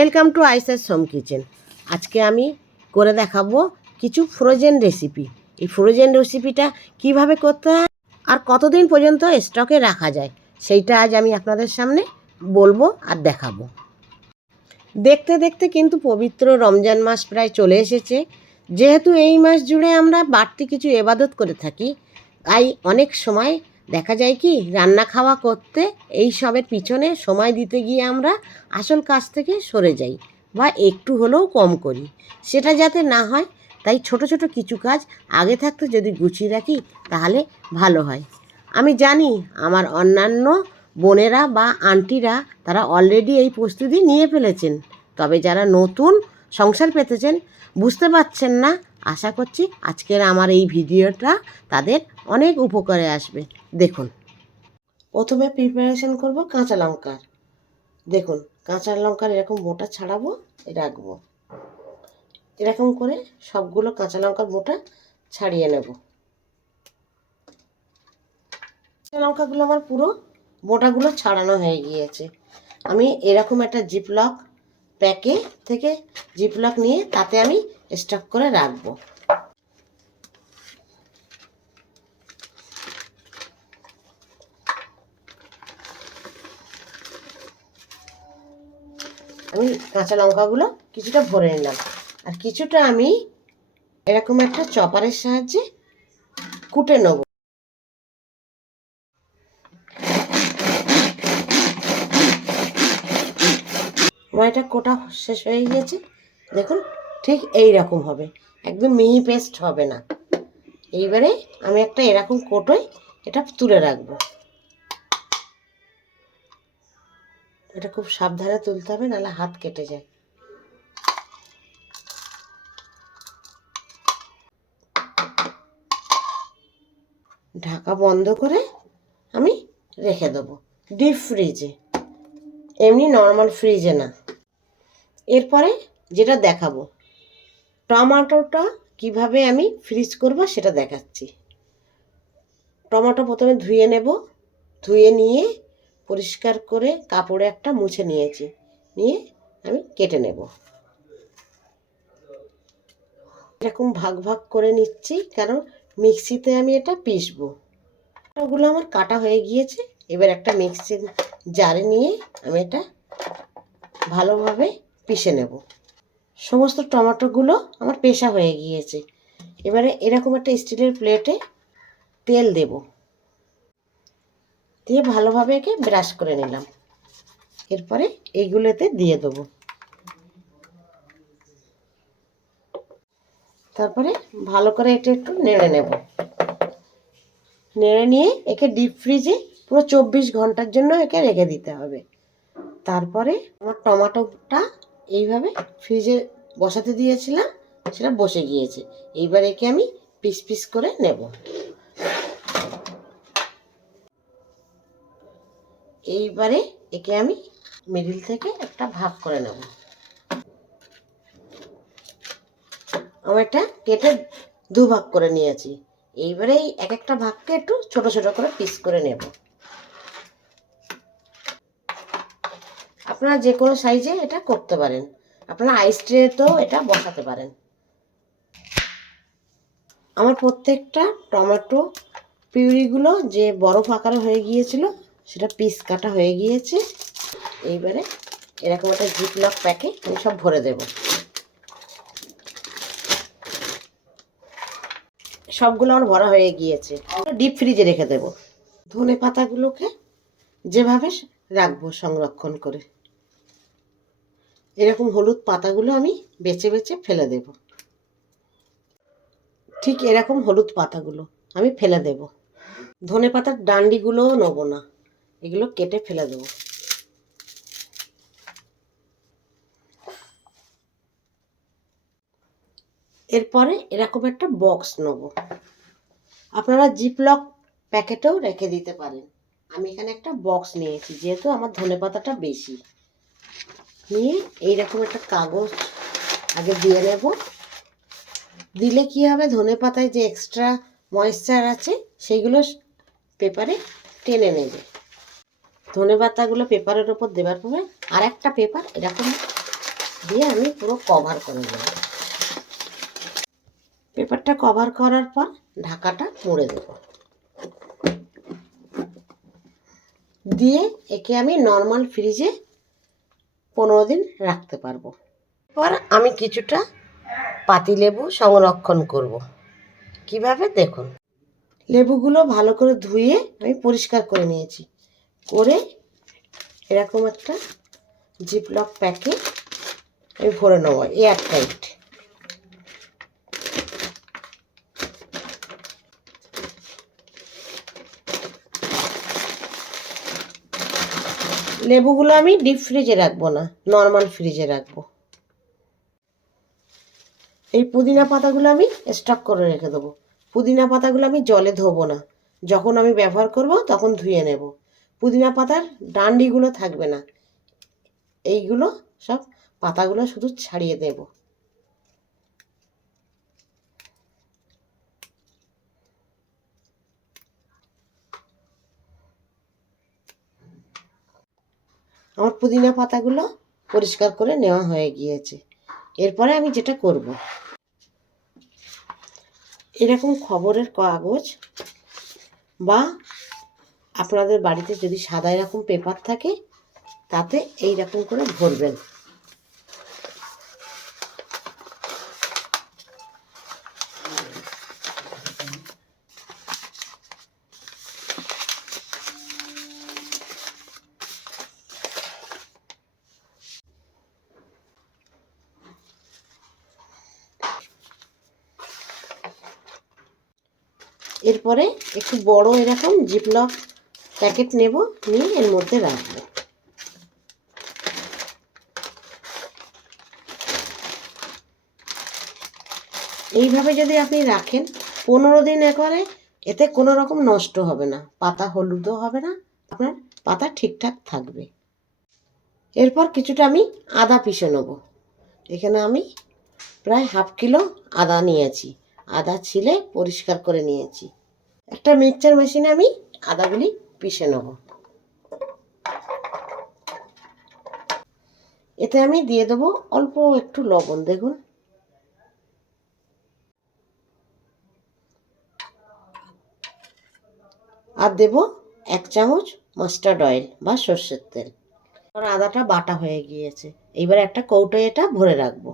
Welcome to আইসাস home kitchen. আজকে আমি করে দেখাবো কিছু ফ্রোজেন রেসিপি এই ফ্রোজেন রেসিপিটা কীভাবে করতে হয় আর কতদিন পর্যন্ত স্টকে রাখা যায়, সেইটা আজ আমি আপনাদের সামনে বলব আর দেখাবো। দেখতে দেখতে কিন্তু পবিত্র রমজান মাস প্রায় চলে এসেছে। যেহেতু এই মাস জুড়ে আমরা বাড়তি কিছু এবাদত করে থাকি, তাই অনেক সময় দেখা যায় কি, রান্না খাওয়া করতে এই সবের পিছনে সময় দিতে গিয়ে আমরা আসল কাজ থেকে সরে যাই বা একটু হলেও কম করি। সেটা যাতে না হয়, তাই ছোট ছোট কিছু কাজ আগে থাকতে যদি গুছিয়ে রাখি, তাহলে ভালো হয়। আমি জানি আমার অন্যান্য বোনেরা বা আন্টিরা তারা অলরেডি এই প্রস্তুতি নিয়ে ফেলেছেন। তবে যারা নতুন সংসার পেতেছেন, বুঝতে পারছেন না আশা করছি আজকের আমার এই ভিডিওটা তাদের অনেক উপকারে আসবে। দেখুন। প্রথমে প্রিপারেশন করব কাঁচা লঙ্কার। দেখুন, কাঁচা লঙ্কার এরকম মোটা ছাড়াবো রাখব। এরকম করে সবগুলো কাঁচা লঙ্কার মোটা ছাড়িয়ে নেব। কাঁচা লঙ্কাগুলো আমার পুরো মোটাগুলো ছাড়ানো হয়ে গিয়েছে। আমি এরকম একটা জিপলক প্যাকে থেকে জিপলক নিয়ে তাতে আমি স্টক করে রাখব। আমি কাঁচা লঙ্কাগুলো কিছুটা ভরে নিলাম। আর কিছুটা আমি এরকম একটা চপারের সাহায্যে কুটে নেব। আমার কোটা শেষ হয়ে গিয়েছে। দেখুন, ঠিক এই রকম হবে। একদম মিহি পেস্ট হবে না। এইবারে আমি একটা এরকম কোটোয় এটা তুলে রাখব। এটা খুব সাবধানে তুলতে হবে, নাহলে হাত কেটে যায়। ঢাকা বন্ধ করে আমি রেখে দেবো। ডিপ ফ্রিজে। এমনি নর্মাল ফ্রিজে না। এরপরে যেটা দেখাবো, টমাটোটা কীভাবে আমি ফ্রিজ করব সেটা দেখাচ্ছি। টমাটো প্রথমে ধুয়ে নেব, ধুয়ে নিয়ে পরিষ্কার করে কাপড়ে একটা মুছে নিয়েছি, নিয়ে আমি কেটে নেব। এরকম ভাগ ভাগ করে নিচ্ছি, কারণ মিক্সিতে আমি এটা পিসবো ওগুলো আমার কাটা হয়ে গিয়েছে, এবার একটা মিক্সির জারে নিয়ে আমি এটা ভালোভাবে পিষে নেব। সমস্ত টমেটোগুলো আমার পেশা হয়ে গিয়েছে। এবারে এরকম একটা স্টিলের প্লেটে তেল দেব। দিয়ে ভালোভাবে একে ব্রাশ করে নিলাম। এরপরে এইগুলোতে দিয়ে দেবো। তারপরে ভালো করে এটা একটু নেড়ে নেব। নেড়ে নিয়ে একে ডিপ ফ্রিজে পুরো চব্বিশ ঘণ্টার জন্য একে রেখে দিতে হবে। তারপরে আমার টমাটোটা এইভাবে ফ্রিজে বসাতে দিয়েছিলাম, সেটা বসে গিয়েছে। এইবার একে আমি পিস পিস করে নেব। এইবারে একে আমি মিডিল থেকে একটা ভাগ করে নেব। আমার এটা কেটে দু ভাগ করে নিয়েছি। এইবারে এই এক একটা ভাগকে একটু ছোট ছোট করে পিস করে নেব। আপনারা যে কোনো সাইজে এটা করতে পারেন। আপনারা আইস ট্রেতেও এটা বসাতে পারেন। আমার প্রত্যেকটা টমেটো পিউরিগুলো যে বরফ আকারে হয়ে গিয়েছিল, সেটা পিস কাটা হয়ে গিয়েছে। এইবারে এরকম একটা জিপলক প্যাকে আমি সব ভরে দেবো। সবগুলো আমার ভরা হয়ে গিয়েছে। ডিপ ফ্রিজে রেখে দেব। ধনে পাতাগুলোকে যেভাবে রাখব সংরক্ষণ করে। এরকম হলুদ পাতাগুলো আমি বেছে বেছে ফেলে দেব। ঠিক এরকম হলুদ পাতাগুলো আমি ফেলে দেব। ধনে পাতার ডান্ডিগুলোও নেব না, এগুলো কেটে ফেলে দেবো। এরপরে এরকম একটা বক্স নেব। আপনারা জিপলক প্যাকেটেও রেখে দিতে পারেন। আমি এখানে একটা বক্স নিয়েছি, যেহেতু আমার ধনে পাতাটা বেশি। নিয়ে এইরকম একটা কাগজ আগে দিয়ে নেব। দিলে কি হবে? ধনে পাতায় যে এক্সট্রা ময়েশ্চার আছে, সেইগুলো পেপারে টেনে নেবে। ধনে পাতাগুলো পেপারের ওপর দেওয়ার পরে আর একটা পেপার এরকম দিয়ে আমি পুরো কভার করে দেব পেপারটা কভার করার পর ঢাকাটা মুড়ে দেব। দিয়ে একে আমি নর্মাল ফ্রিজে পনেরো দিন রাখতে পারব। এবার আমি কিছুটা পাতি লেবু সংরক্ষণ করব। কীভাবে? দেখুন। লেবুগুলো ভালো করে ধুয়ে আমি পরিষ্কার করে নিয়েছি। করে এরকম একটা জিপলক প্যাকে আমি ভরে নেব এয়ার লেবুগুলো আমি ডিপ ফ্রিজে রাখব না নর্মাল ফ্রিজে রাখব। এই পুদিনা পাতাগুলো আমি স্টক করে রেখে দেবো। পুদিনা পাতাগুলো আমি জলে ধোবো না। যখন আমি ব্যবহার করব তখন ধুয়ে নেব। পুদিনা পাতার ডান্ডিগুলো থাকবে না। এইগুলো সব পাতাগুলো শুধু ছাড়িয়ে দেব। আমার পুদিনা পাতাগুলো পরিষ্কার করে নেওয়া হয়ে গিয়েছে। এরপরে আমি যেটা করব। এরকম খবরের কাগজ বা আপনাদের বাড়িতে যদি সাদা এরকম পেপার থাকে, তাতে এই রকম করে ভরবেন। এরপরে একটু বড় এরকম জিপলক প্যাকেট নেব, নিয়ে এর মধ্যে রাখব। এইভাবে যদি আপনি রাখেন, পনেরো দিন একবারে, এতে কোনো রকম নষ্ট হবে না, পাতা হলুদও হবে না, আপনার পাতা ঠিকঠাক থাকবে। এরপর কিছুটা আমি আদা পিষে নেব। এখানে আমি প্রায় হাফ কিলো আদা নিয়েছি। আদা ছিলে পরিষ্কার করে নিয়েছি। একটা মিক্সচার মেশিনে আমি আদাগুলি পিষে নেব। এতে আমি দিয়ে দেবো অল্প একটু লবণ, দেখুন। আর দেব এক চামচ মাস্টার্ড অয়েল বা সর্ষের তেল। আদাটা বাটা হয়ে গিয়েছে। এইবার একটা কৌটোয় এটা ভরে রাখব।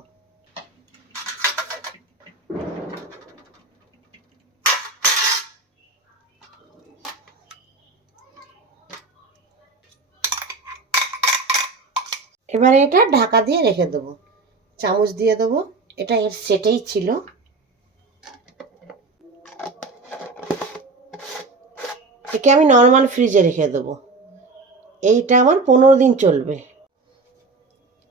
এবারে এটা ঢাকা দিয়ে রেখে দেবো। চামচ দিয়ে দেবো। এটা এর সেটেই ছিল। একে আমি নর্মাল ফ্রিজে রেখে দেবো। এইটা আমার পনেরো দিন চলবে।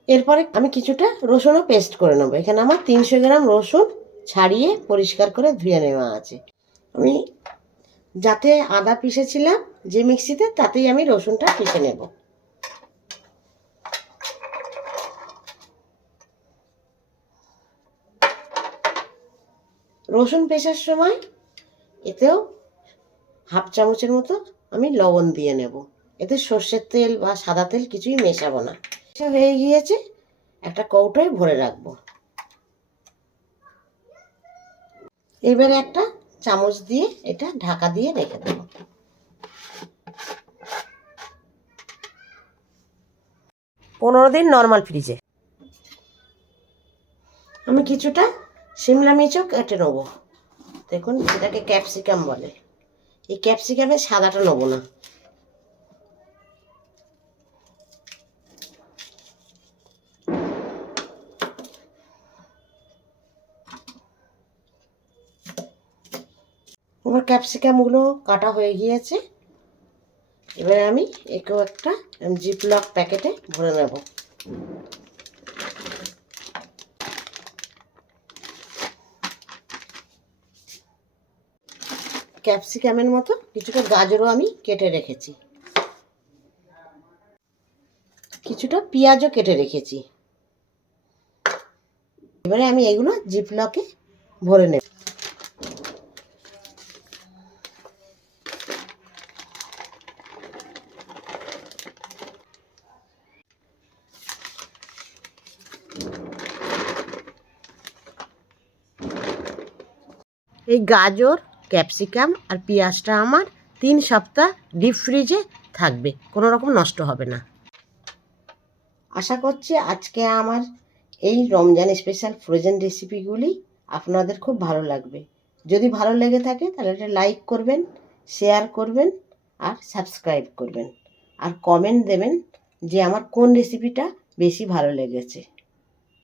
এরপরে আমি কিছুটা রসুনও পেস্ট করে নেব। এখানে আমার তিনশো গ্রাম রসুন ছাড়িয়ে পরিষ্কার করে ধুয়ে নেওয়া আছে। আমি যাতে আদা পিষেছিলাম যে মিক্সিতে, তাতেই আমি রসুনটা পিষে নেব। রসুন পেশার সময় এতেও হাফ চামচের মতো আমি লবণ দিয়ে নেব। এতে সর্ষের তেল বা সাদা তেল কিছুই মেশাবো না। মেশা হয়ে গিয়েছে, একটা কৌটোয় ভরে রাখব। এবারে একটা চামচ দিয়ে এটা ঢাকা দিয়ে রেখে দেবো। পনেরো দিন নর্মাল ফ্রিজে আমি কিছুটা সিমলা মির্চও কেটে নেব। দেখুন, এটাকে ক্যাপসিকাম বলে। এই ক্যাপসিকামে সাদাটা নেব না। আমার ক্যাপসিকামগুলো কাটা হয়ে গিয়েছে। এবারে আমি একেও একটা জিপলক প্যাকেটে ভরে নেব। ক্যাপসিকামের মতো কিছুটা গাজরও আমি কেটে রেখেছি। কিছুটা পেঁয়াজও কেটে রেখেছি। এবারে আমি এগুলো জিপলকে ভরে নেব। এই গাজর ক্যাপসিকাম আর পেঁয়াজটা আমার তিন সপ্তাহ ডিপ ফ্রিজে থাকবে, কোনো রকম নষ্ট হবে না। আশা করছি আজকে আমার এই রমজান স্পেশাল ফ্রোজেন রেসিপিগুলি আপনাদের খুব ভালো লাগবে। যদি ভালো লেগে থাকে তাহলে একটা লাইক করবেন শেয়ার করবেন আর সাবস্ক্রাইব করবেন। আর কমেন্ট দেবেন যে আমার কোন রেসিপিটা বেশি ভালো লেগেছে।